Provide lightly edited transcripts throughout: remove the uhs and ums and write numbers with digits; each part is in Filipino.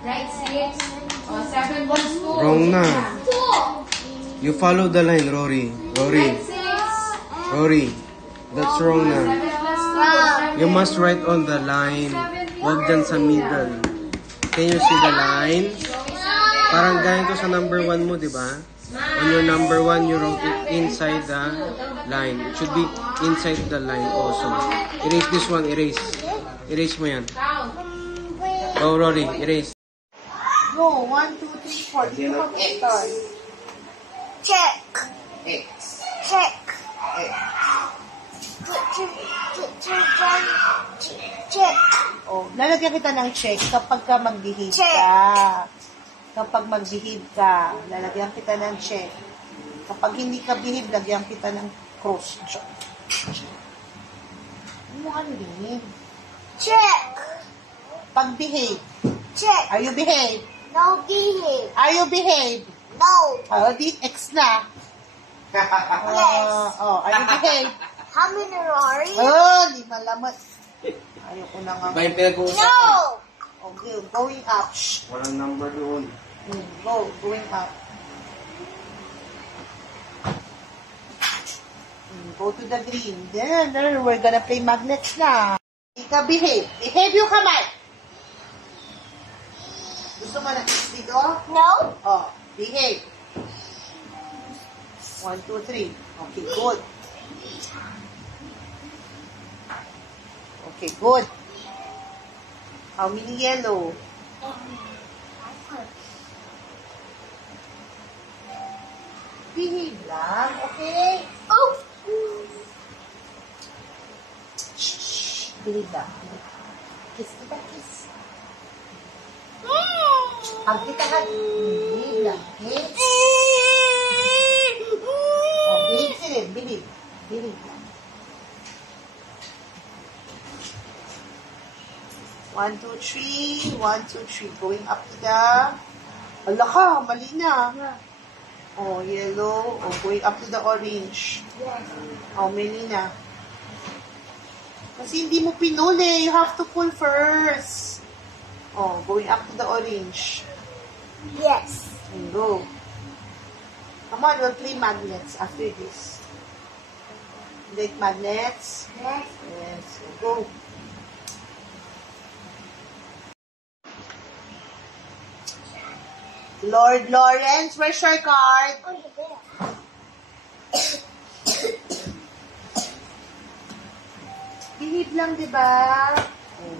Right 6. Oh, 7 was 2. Wrong na. 2. You follow the line, Rory. Rory. Right 6. Rory. That's wrong na. 7 plus 2. You must write on the line. Huwag dyan sa middle. Can you see the line? Parang ganito sa number 1 mo, di ba? On your number 1, you wrote it inside the line. It should be inside the line also. Erase this one, erase. Erase mo yan. Go, Rory, erase. Go, 1, 2, 3, 4. Dito mag-start. Check. X. Check. X. Check. Oh, lalagyan kita ng check kapag ka mag-behave Check. ka. Kapag mag-behave ka, lalagyan kita ng check. Kapag hindi ka behave, lagyan kita ng cross. Ano mo kanilin? Check. Pag-behave. Check. Are you behave? No behave. Are you behave? No. Oh, di X na. Yes. Are you behave? How many Rory? Oh, di malamat. Ayoko na nga. Iba yung pinag-uusap. No. Okay, going up. Shh. Walang number doon. Going up. Go to the green. Then, we're gonna play magnets na. Ika, behave. Behave yung kamay. Gusto mo na kiss dito? No. Oh, behave. 1, 2, 3. Okay, good. Okay, good. How many yellow? Behave lang, okay? Oh. Shh, behave lang. Kiss kita, kiss. Hug kita, hug. Behave lang, okay? Oh, behave sila, behave. Behave lang. 1, 2, 3. 1, 2, 3. Going up to the... Ala ka, mali na. Oh, yellow. Oh, going up to the orange. Yes. Oh, mali na. Kasi hindi mo pinuli. You have to pull first. Oh, going up to the orange. Yes. And go. Come on, we'll play magnets after this. Like magnets. Yes. Yes, go. Lord Lawrence, where's your card? Oh, you did. Behave lang, di ba? Oh.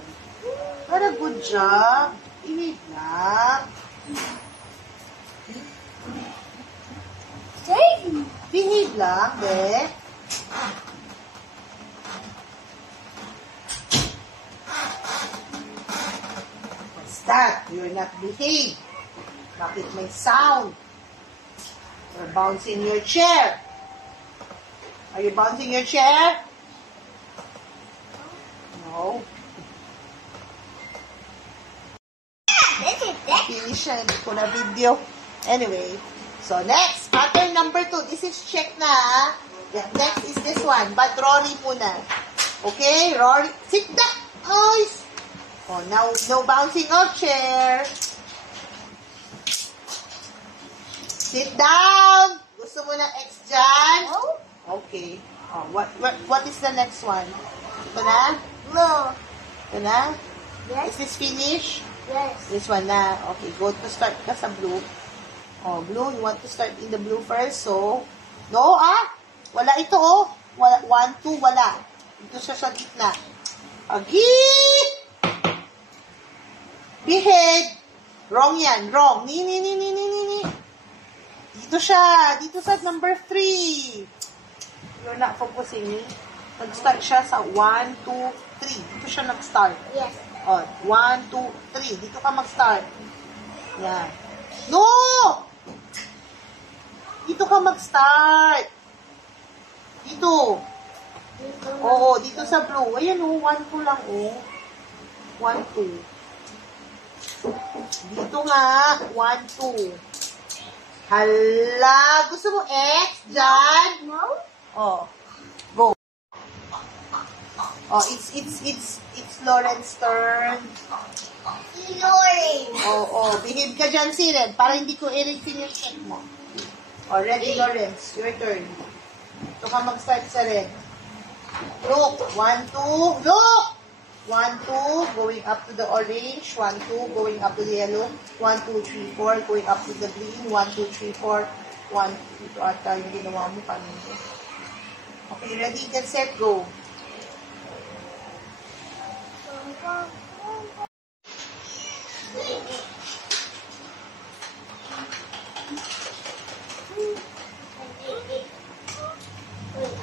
What a good job. Behave lang. Same. Behave lang, be. What's that? You're not behave. Bakit may sound? You're bouncing your chair. Are you bouncing your chair? No. This is it. Finish na, hindi ko na video. Anyway, so next, pattern number 2. This is check na, ah. Yeah, next is this one, but Rory muna. Okay, Rory, sit down. Guys. Oh, now, no bouncing of chair. Sit down. Gusto mo ng X dyan? No. Okay. Oh, what is the next one? Ito na? No. Ito na? Yes. Is this finish? Yes. This one na. Okay, go to start ka sa blue. Oh, blue, you want to start in the blue first. So, no, wala ito, oh. Wala, 1, 2, wala. Ito siya sa gitna. Agi! Behave! Wrong yan, wrong. Ni. Dito siya. Dito sa number 3. You're not focusing. Nag-start siya sa 1, 2, 3. Dito siya nag-start. Yes. Oh, 1, 2, 3. Dito ka mag-start. Yan. No! Dito ka mag-start. Dito. Oo, dito sa blue. Ayan, 1, 2 lang, 1, 2. Dito nga, 1, 2. Hala, gusto mo X dyan? No. Oh, go. Oh, it's Lauren's turn. Lori. Oo, behave ka dyan, Siren, para hindi ko i-refill yung check mo. O, ready, Lawrence. Your turn. Ito ka mag-start sa red. Look. 1, 2. Look! 1, 2. Going up to the orange. 1, 2. Going up to the yellow. 1, 2, 3, 4. Going up to the green. 1, 2, 3, 4. 1, 2, ito ata yung ginawa mo. Paano ito? Okay, ready, get, set, go.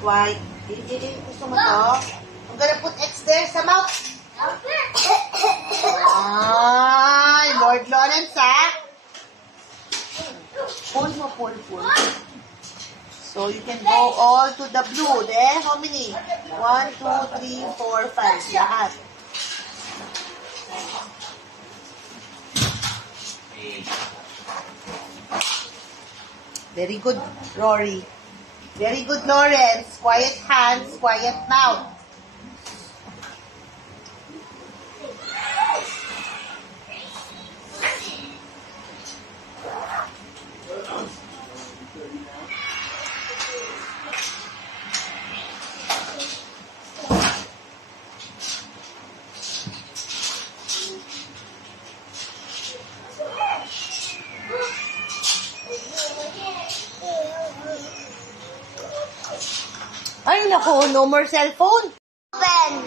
Why? Gusto mo to? I'm gonna put X there sa mouth. Ay, Lord Lawrence, ha? Pull mo, pull. So, you can go all to the blue. There, how many? 1, 2, 3, 4, 5. Lahat. Very good, Rory. Very good, Lawrence. Quiet hands, quiet mouth. Ay, naku, no more cellphone. Oven.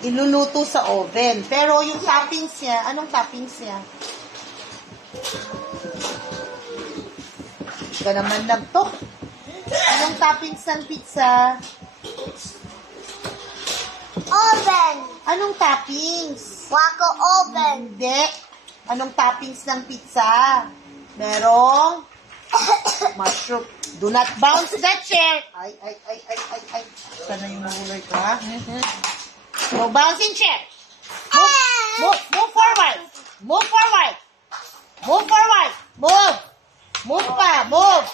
Iluluto sa oven. Pero yung toppings niya, anong toppings niya? Ka naman nagtok. Anong toppings ng pizza? Oven. Anong toppings? Waco oven. Hindi. Anong toppings ng pizza? Merong mushroom. Do not bounce that chair. Ay. Sana yung mahulay ko, ha? No bouncing chair. Move forward. Move forward. Move forward. Move. Move pa. Move.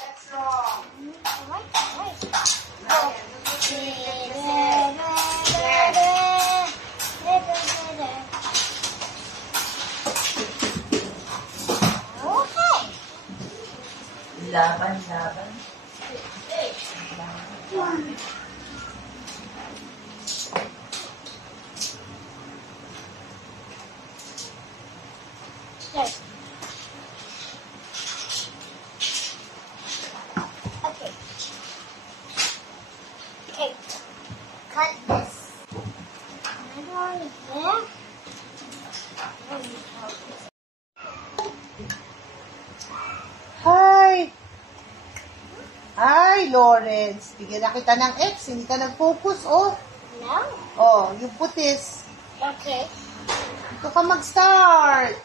Okay. Laban. Yes. Okay. Okay. Cut this. Another one there. Hi, Lawrence. Bigyan na kita ng X. Hindi ka nag-focus, oh. No? Oh, you put this. Okay. Ito ka mag-start.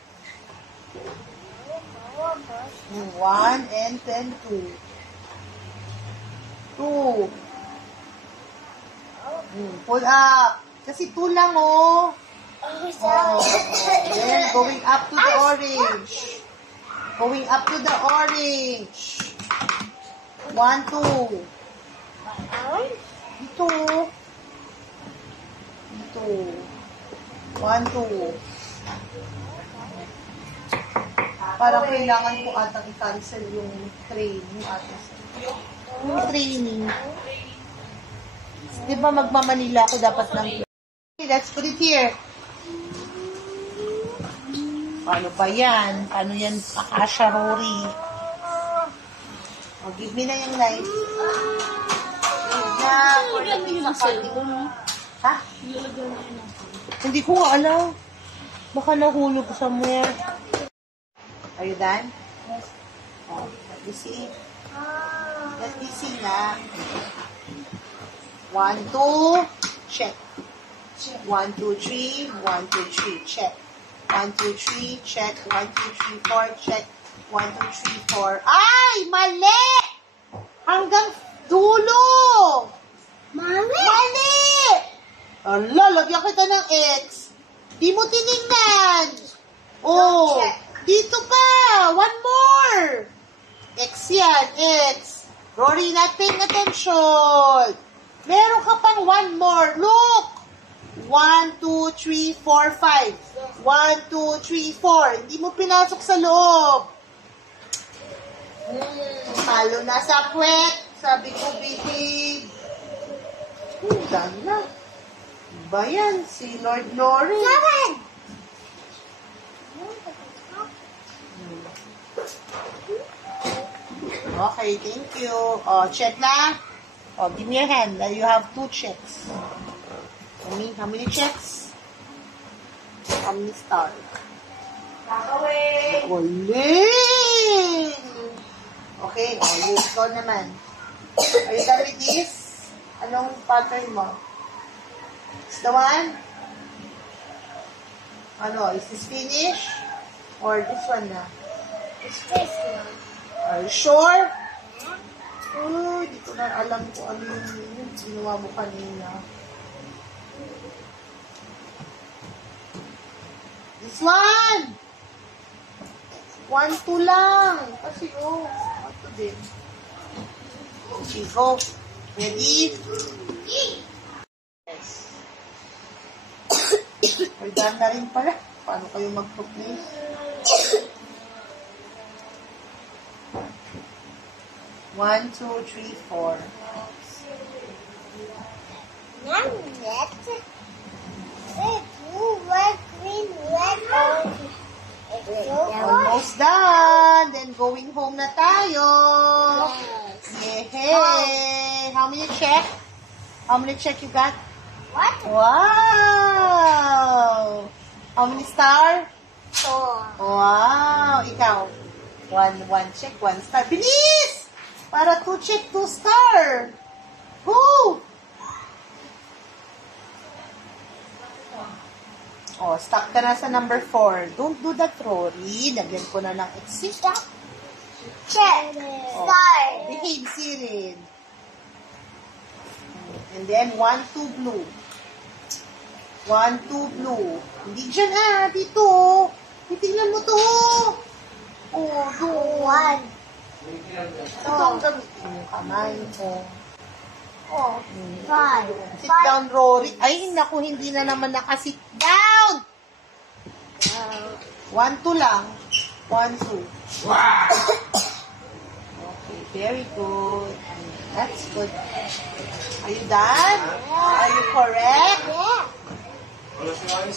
1 and then 2. 2. Pull up. Kasi 2 lang, oh. Oh. Then, going up to the orange. Going up to the orange. 1, 2. Dito. Dito. 1, 2. Parang kailangan ko atang i-cancel yung training atas. Yung training. Di ba magmamanila ako dapat ng... Okay, let's put it here. Paano ba yan? Paano yan pakasya, Rory? Oh, give me na yung knife. For the pizza cutting. Ha? Hindi ko nga alam. Baka nahulog somewhere. Are you done? Yes. Oh, let me see. Let me see na. 1, 2, check. 1, 2, 3, 1, 2, 3, check. 1, 2, 3, check. 1, 2, 3, 4, check. 1, 2, 3, 4. Ay! Mali! Hanggang dulo! Mali! Ala, lagyan kita ng X. Di mo tinignan. Oh, dito pa. One more. X yan, X. Rory, not paying attention. Meron ka pang one more. Look. 1, 2, 3, 4, 5. 1, 2, 3, 4. Hindi mo pinasok sa loob. Talo na sa puwet. Sabi ko, behave. Done na. Ba yan? Si Lord Lori. 7. Okay, thank you. Oh, check na. Oh, give me your hand. Now you have 2 checks. How many checks? How many stars? Kakaway. Galing! Okay, oh, you go naman. Are you done with this? Anong pattern mo? Is the one? Ano, is this finished? Or this one na? It's this one. Are you sure? Oh, di ko na alam kung ano yung ginawa mo kanina. This one! 1, 2 lang. Kasi, 1, 2 din. Okay, go. Ready? Yes. May daan na rin pala. Paano kayo mag-please? One, 2, 3, 4. Now let's red, blue, red, green, red, orange. It's so fun. Almost done. Then going home na tayo. Yay! How many check? How many check you got? What? Wow! How many star? 4. Wow! Ikaw? 1 check, 1 star. Bilis! Para 2 check, 2 star. Go! Oh, stuck ka na sa number 4. Don't do that, Rory. Lagyan ko na ng exit. Check. Star. Behave, Cyril. And then, 1, 2 blue. 1, 2 blue. Hindi dyan dito. Titingnan mo to. Oh, doon. 1. Ito ang gamitin yung kamay ko. Oh. 5. Sit down, Rory. Ay, naku, hindi na naman nakasit down. 1, 2 lang. 1, 2. Okay, very good. That's good. Are you done? Are you correct? Yeah.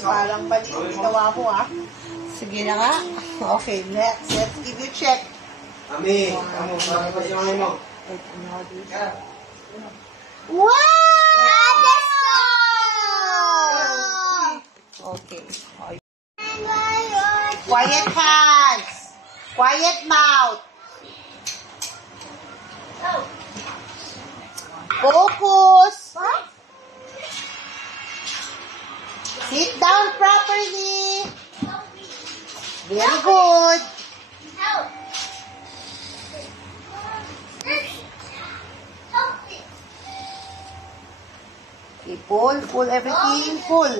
Parang bali yung ginawa mo, Sige na nga. Okay, next. Let's give you check. Ami, kamu, bakit pa siya mo? Wow! Okay. Quiet hands. Quiet mouth. Focus. Sit down properly. Very good. Okay, pull everything, pull.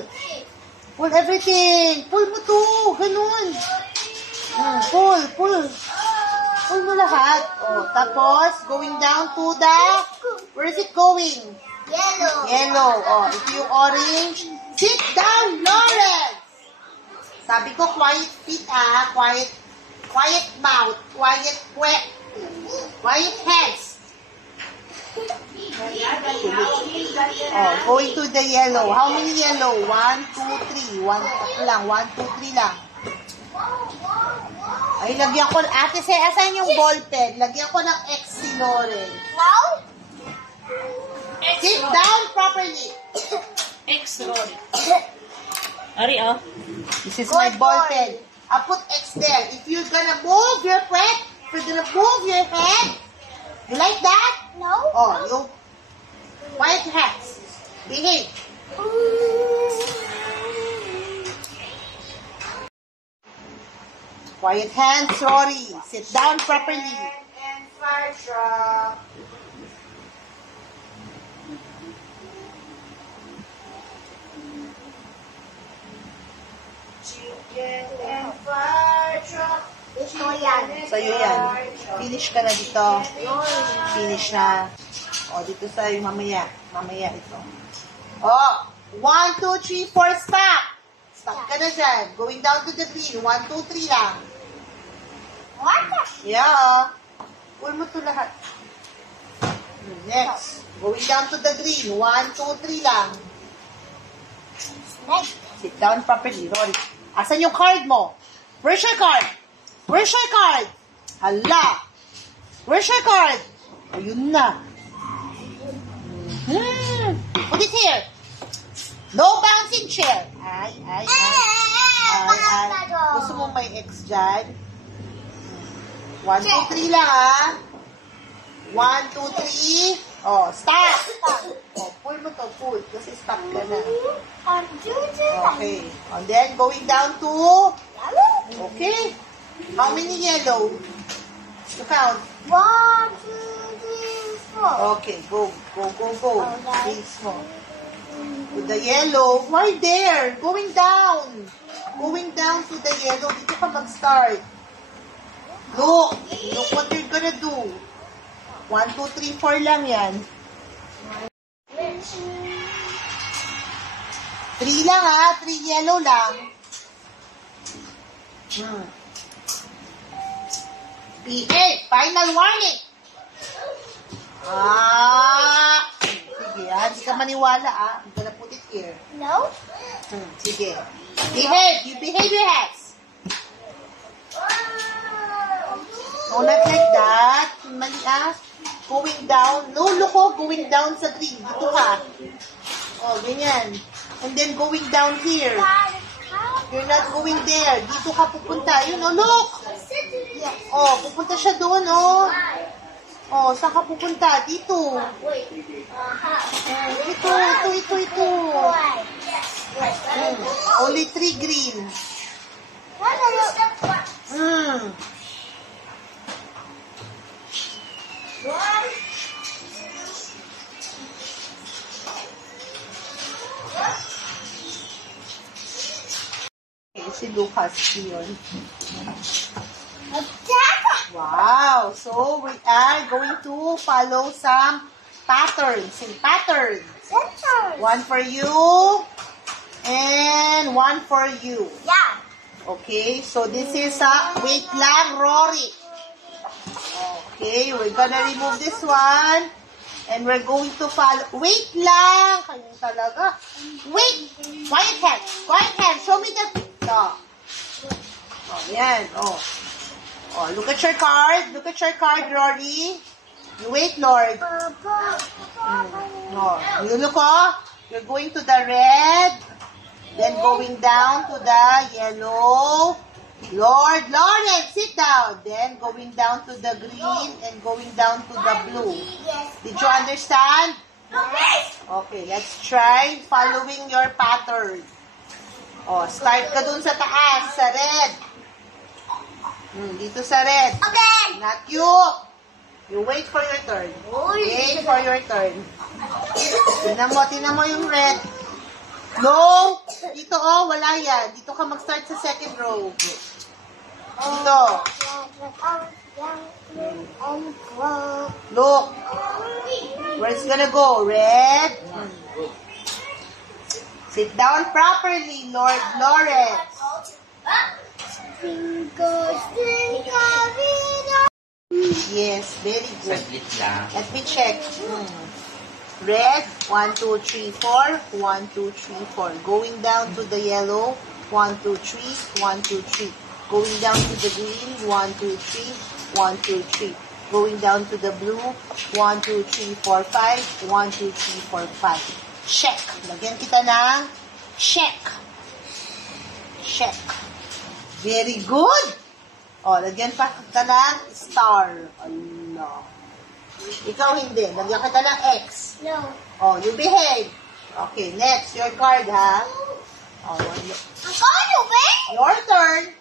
Pull everything. Pull mo to. Ganun. Pull. Pull mo lahat. Oh, tapos, going down to the, where is it going? Yellow. Yellow. Oh, ito yung orange. Sit down, Lawrence! Sabi ko, quiet feet, Quiet mouth. Quiet hands. Oh, going to the yellow. How many yellow? 1, 2, 3. 1 lang. 1, 2, 3 lang. Ay, lagyan ko, ate, asan yung ball pen? Lagyan ko ng X si Lauren. No? Sit down properly. Ari, oh. This is my ball pen. I put X there. If you're gonna move your foot, if you're gonna move your head, you like that? No? Oh, you quiet hands. Behave. Quiet hands, sorry. Sit down properly. And fire truck. Chicken and fire truck. Ito yan. Sa'yo yan. Finish ka na dito. Finish na. O, dito sa'yo mamaya. Mamaya ito. Oh! 1, 2, 3, 4, stop. Stop ka na dyan. Going down to the green. 1, 2, 3 lang. Yeah. Pull mo to lahat. Next. Going down to the green. 1, 2, 3 lang. Sit down properly, Rory. Asan yung card mo? Where's your card? Where's your card? Hala. Where's your card? Ayun na. Put it here. No bouncing chair. Ay. Gusto mo may X dyan? 1, 2, 3 lang, ha? 1, 2, 3. Oh, stop. Oh, pull mo to, pull. Kasi stop ka na. Okay. And then, going down to... Okay. How many yellow? You count. 1, 2, 3, 4. Okay, go. Six more. To the yellow. Why there? Going down. Going down to the yellow. Dito ka mag-start. Look what you're gonna do. 1, 2, 3, 4 lang yan. 3 lang, ha? 3 yellow lang. P8, final warning. Sige, ha? Hindi ka maniwala, ha? I'm gonna put it here. No? Sige. Behave. You behave your hands. No, not like that. Mali, ah. Going down. No, look, going down sa green. Dito ka. Oh, ganyan. And then going down here. You're not going there. Dito ka pupunta. Yun, oh, look. Oh, pupunta siya doon, oh. Oh, saan ka pupunta? Dito. Ito. Only 3 green. Okay, si Lucas yun. Wow! So, we are going to follow some patterns. Say patterns. 1 for you and 1 for you. Yeah. Okay, so this is a wait lang, Rory. Okay, we're gonna remove this one. And we're going to follow. Wait lang! Kayo talaga. Wait! Quiet hand. Show me the... Oh, yan. Oh, look at your card. Rory. You wait, Lord. You look, you're going to the red. Then going down to the yellow. Lord, Lawrence, sit down. Then going down to the green and going down to the blue. Did you understand? Okay, let's try following your pattern. Oh, start ka dun sa taas, sa red. Dito sa red. Okay. Not you. You wait for your turn. Wait for your turn. Tingnan mo yung red. No! Dito, wala yan. Dito ka mag-start sa second row. Dito. Look. Where it's gonna go? Red. Sit down properly, Lord Lawrence. Yes, very good. Let me check. Red, 1, 2, 3, 4. 1, 2, 3, 4. Going down to the yellow. 1, 2, 3. 1, 2, 3. Going down to the green. 1, 2, 3. 1, 2, 3. Going down to the blue. 1, 2, 3, 4, 5. 1, 2, 3, 4, 5. Check. Lagyan kita ng check. Check. Very good. Oh, lagyan pa kita ng star. Allah. Ikaw hindi. Lagyan kita ng X. No. Oh, you behave. Okay, next. Your card, ha? Oh, your turn.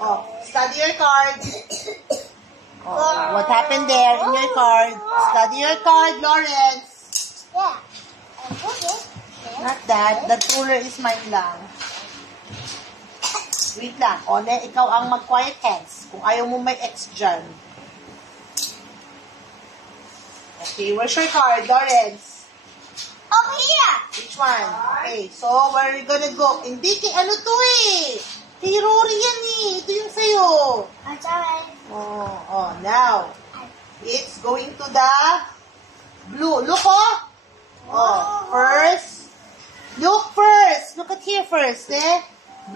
Oh, study your card. Oh, what happened there in your card? Study your card, Lawrence. Yeah. Not that. The ruler is mine lang. Wait lang. O, ikaw ang mag-quiet hands. Kung ayaw mo may X dyan. Okay, where's your card, Lawrence? Over here. Which one? Okay, so where are we gonna go? Hindi, ano to eh? Kay Rory yan eh. Ito yung sa'yo. I'm sorry. Oh, now. It's going to the blue. Look, oh. Oh, first. Look first. Look at here first, eh?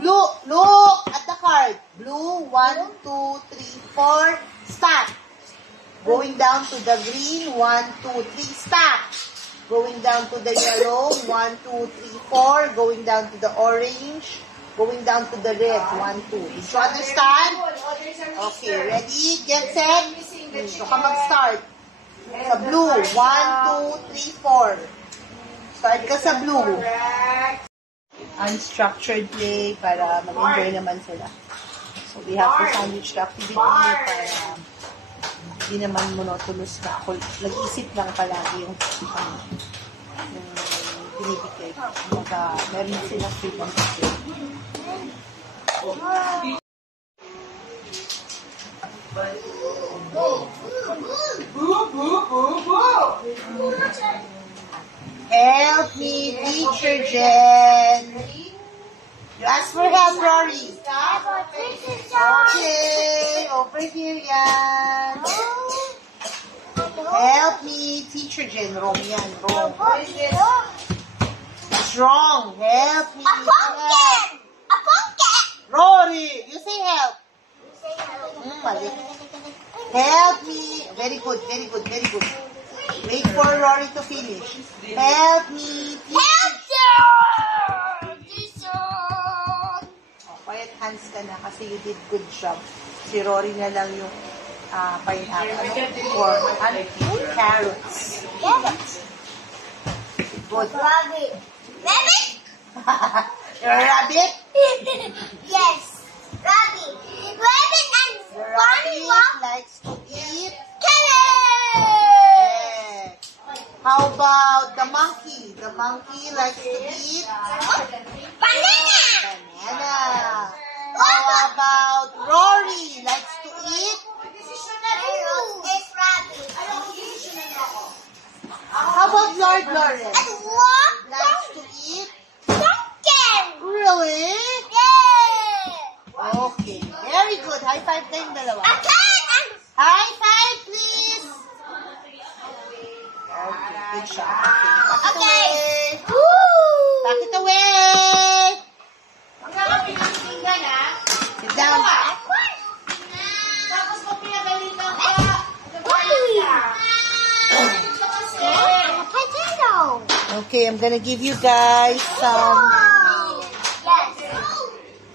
Blue. Look at the card. Blue, 1, 2, 3, 4. Stop. Going down to the green, 1, 2, 3, stop. Going down to the yellow, 1, 2, 3, 4. Going down to the orange. Going down to the red, 1, 2. Did you understand? Okay, ready? Get set. So, ka mag-start. Sa blue, 1, 2, 3, 4. Start ka sa blue. Unstructured play para mag-enjoy naman sila. So, we have to sandwich the activity para hindi naman monotonous na ako. Nag-isip lang palagi yung binibigay. Meron silang freedom to play. Help me, Teacher Jen. You ask for help, Rory. Okay, over here yan. Help me, Teacher Jen. Wrong yan, wrong. It's wrong. Help me. A pumpkin. A pumpkin. Rory, you say help. Mali. Help me. Very good, very good, very good. Wait for Rory to finish. Help me, Teacher. Oh, quiet hands ka na kasi you did good job. Si Rory na lang yung pineapple. Or carrots. Good. Rabbit. Rabbit? You're a rabbit? Yes. Rabbit. Rabbit and The bunny rabbit likes to eat. carrot. Yes. How about the monkey? The monkey likes to eat Banana. banana. How about Rory? Likes to eat? It's rabbit. How about Lord Lawrence? And what? Likes to eat? Pumpkin. Really? Yeah. Okay. Very good. High five kayong dalawa. A cat and High five, please. Okay. Good job. Okay. okay. Pack it away. Sit down. Tapos mo pinagalitan ka. Potato. Okay, I'm gonna give you guys some. Yes.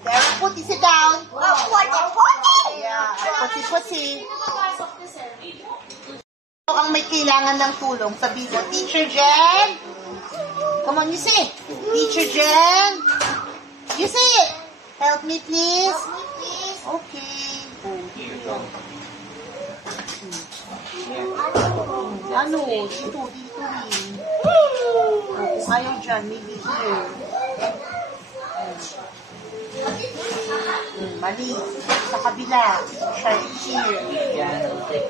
There, putty, sit down. Potty. Yeah, putsi-putsi. Ito ang may kailangan ng tulong. Sabi mo, Teacher Jen. Come on, you say it. Teacher Jen. You say it. Help me, please. Okay. Ano? Dito rin. Kung ayaw dyan, maybe here. Mali. Sa kabila. Try it here.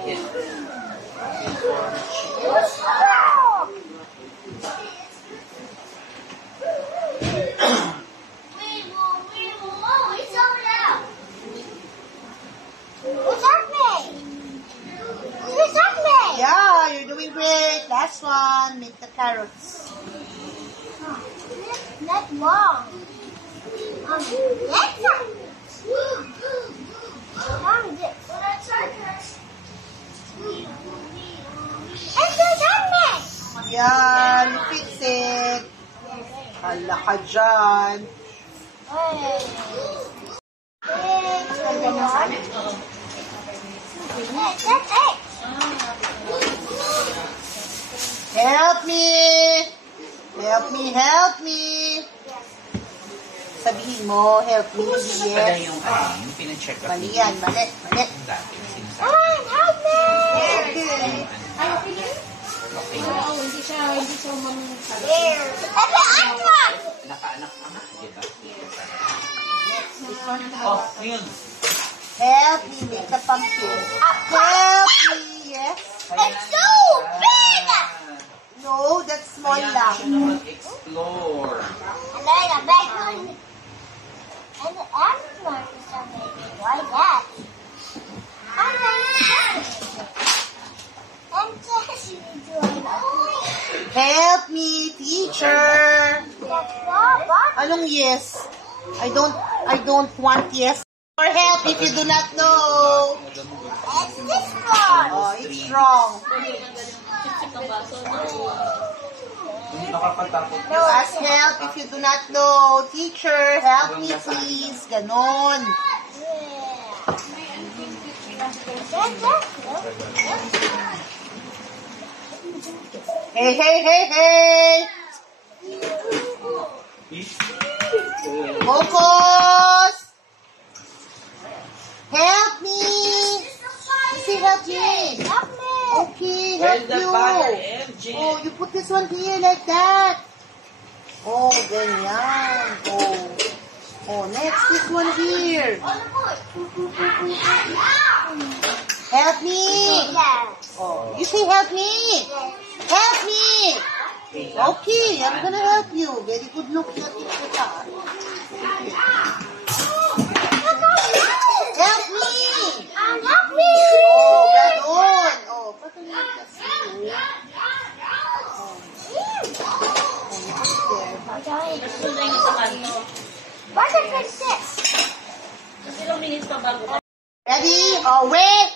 Yeah, you're doing great. Last one. Make the carrots. Not long. Next one. Long this. It's the darkness. Yan. Fix it. Hala ka dyan. That's it. Help me. Help me, help me. Sabihin mo, help me. Pala Yes. yung pinacheck up Mali yan. Mali. Mali. dati. Sinasabi. Come on, help me. Okay. Here. It's an octopus. Nakaanak ka nga, di ba? This one. Oh, yun. Help me make the pumpkin. Help me. Yes. It's so big. No, that's small Ayan, lang. siya naman explore. And then a big one. And the astronaut is so big. Why that? I'm Jessie doing Help me, teacher. Anong yes? I don't want yes. Or help if you do not know. It's this one. Oh, it's wrong. Hindi nakakatakot. You ask help if you do not know. Teacher, help me please. Ganon. Hey, hey, hey, hey. Focus. Help me. Say help me. Okay, help you. Oh, you put this one here like that. Oh, ganyan. Oh, next this one here. Help me. Oh, you say help me. Help me. Okay, I'm gonna help you. Very good look at it. Help me. Oh, ganon. Oh, patuloy kasi. What is this? Ready? Oh, wait.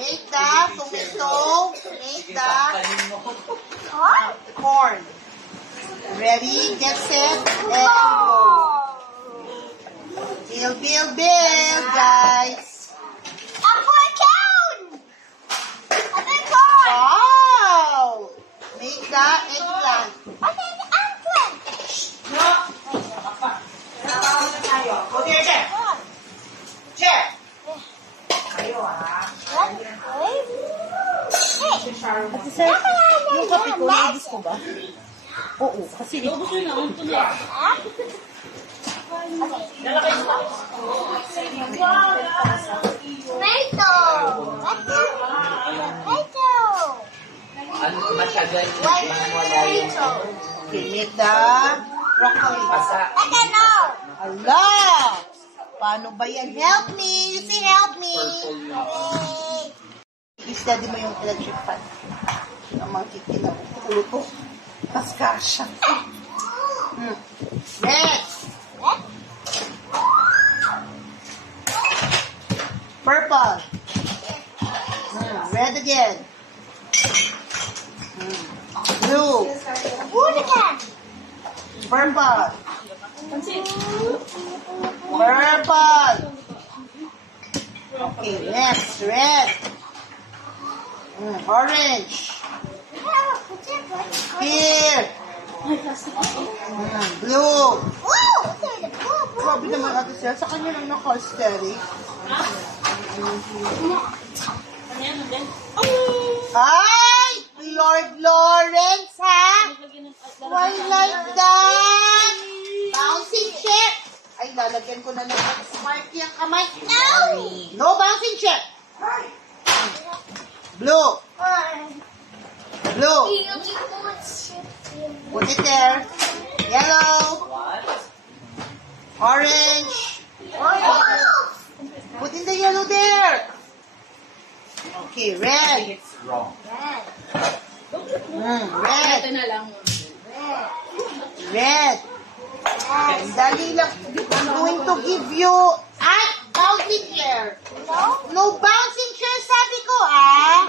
Make the tomato. Make the corn. Ready? Get set. And go. Build, guys. Wow! Make the eggplant. Go there, Chair. Chair. Yung kape ko, naubos ko ba? Oo, kasi naubos ko na. Ito na. Ano matagal wala yung Okay, make the broccoli. pasa. Ala! Paano ba yan? Help me! You say help me! I-study mo yung electric fan. Ang mga kikinaw. Ulo ko. Tas kasha. Next! Purple. Red again. Blue. Purple. Purple. Okay, next. Red. Orange. Here. Blue. Grabe naman ate sila. Sa kanya lang naka-aesthetic. Ay! Lord Lawrence, ha? Why like that? Bouncing chair. Ay, lalagyan ko na ng Smarty ang kamay. No bouncing chair. Blue. Blue. Put it there. Yellow. Orange. Put in the yellow there. Okay, red. It's wrong. Red. Red. Dali lang. I'm going to give you bouncing chair. No bouncing chair, sabi ko, ah.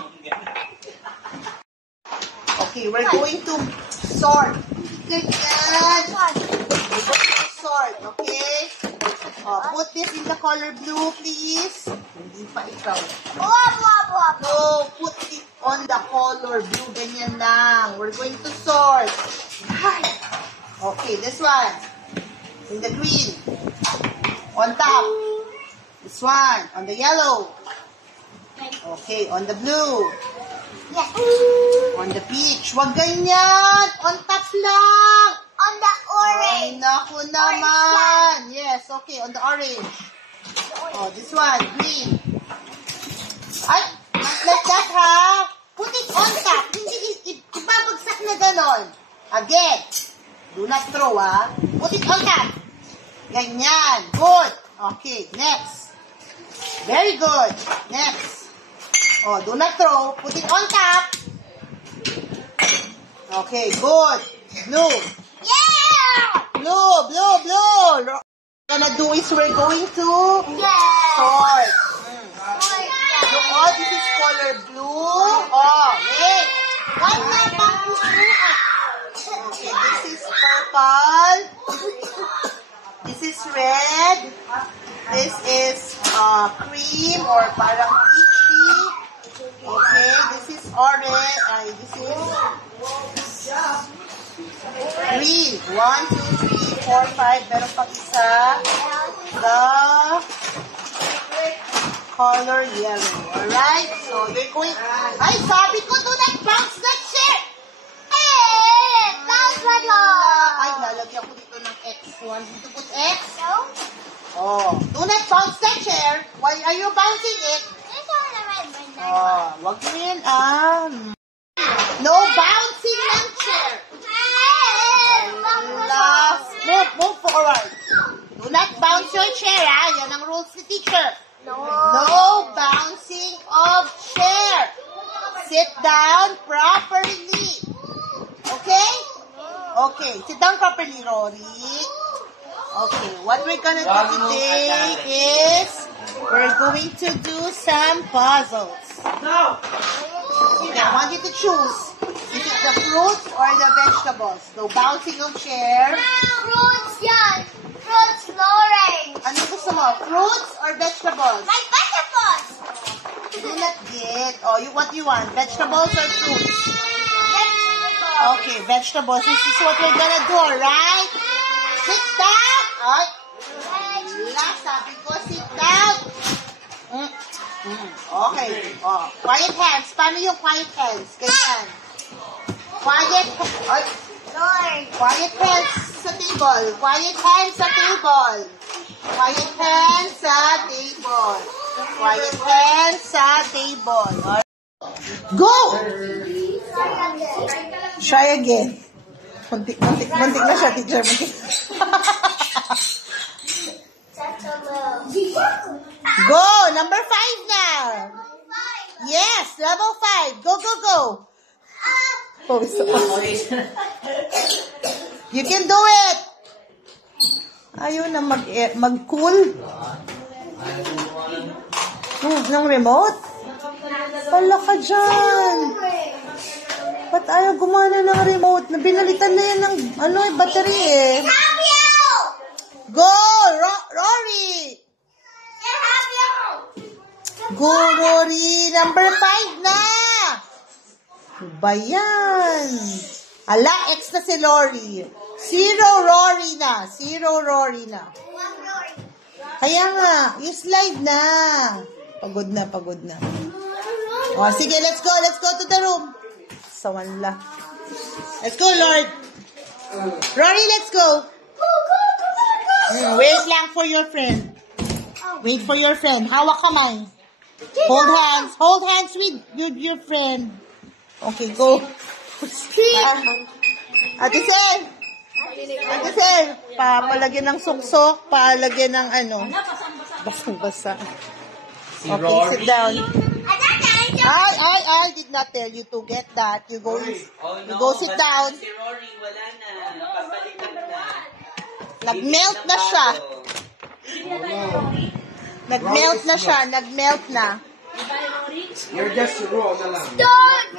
Okay, we're going to sort. Ganyan. We're going to sort, okay? Put this in the color blue, please. Hindi pa ikaw. No, put it on the color blue. Ganyan lang. We're going to sort. Okay, this one. In the green. On top. This one. On the yellow. Okay, on the blue. On the peach. Wag ganyan. On top lang. On the Ay, naku naman. Yes, okay, on the orange. Oh, this one, green. Ay, not like that, ha? Put it on top. Hindi, ibabagsak na Again. Do not throw, ah. Put it on top. Ganyan. Good. Okay, next. Very good. Next. Oh, do not throw. Put it on top. Okay, good. Blue. Yeah! Blue, blue, blue. What we're gonna do is we're going to sort. So, oh, this is color blue. Oh, wait. Why not blue? Okay, this is purple. This is red. This is cream or parang peachy. Okay, this is orange. This is green. 1, 2, 3, 4, 5. Meron pang isa. The color yellow. Alright? So, they're going... Ay, sabi ko, do not bounce that chair! Ay, lalagyan ko dito ng X. Want me to put X? Oh. Do not bounce that chair. Why are you bouncing it? Oh, wag mo yun, no bouncing ng chair. Last. Move forward. Do not bounce your chair, Yan ang rules ni teacher. No bouncing of chair. Sit down properly. Okay? Okay. Sit down properly, Rory. Okay. What we're gonna do today is we're going to do some puzzles. Okay, I want you to choose. Is it the fruits or the vegetables? No bouncing of chair. Fruits yan. Fruits, Lauren. Ano gusto mo? Fruits or vegetables? My vegetables. Do not get. Oh, what do you want? Vegetables or fruits? Okay, vegetables. This is what we're gonna do, alright? Sit down. Ay. Relax, sabi ko, sit down. Okay. Oh, quiet hands. Paano yung quiet hands? Ganyan. Quiet. Ay. Lord. Quiet hands sa table. Quiet hands sa table. Quiet hands sa table. Quiet hands sa table. Go! Try again. Muntik na siya, teacher. Muntik. Go! Number 5 now. Yes, level 5. Go, go, go. Oh, you can do it. Ayaw na mag-cool. Ng remote? Wala ka dyan. Ba't ayaw gumana ng remote? Binalitan na yan ng battery eh. Go! Rory! Go, Rory! Number 5 na! Ba yan? Ala, X na si Rory. 0 Rory na. 0 Rory na. Kaya nga, yung slide na. Pagod na, pagod na. O, sige, let's go. Let's go to the room. Sawan la. Let's go, Lord. Rory, let's go. Wait lang for your friend. Wait for your friend. Hawak kamay. Hold hands. Hold hands with your friend. Okay, go. Ate Sel. Ate Sel. Palagyan ng suksok. Palagyan ng basang-basa. Okay, sit down. I did not tell you to get that. You go sit down. Si Rory, wala na. Papalitan na. Nag-melt na siya. Nag-melt na siya. Nag-melt na. You're just raw na lang. Don't